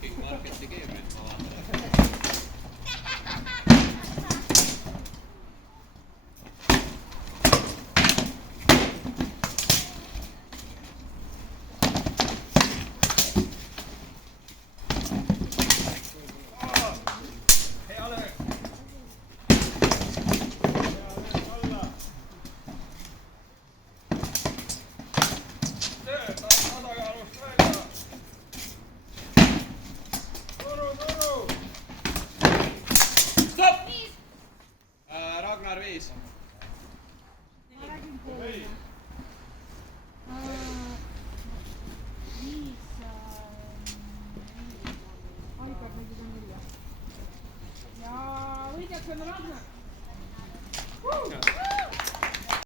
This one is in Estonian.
King Marketi keemia, ma vaatan. Ragnar 5. Ma räägin teile. 5. Aigar 44. Ja võidjaks on Ragnar.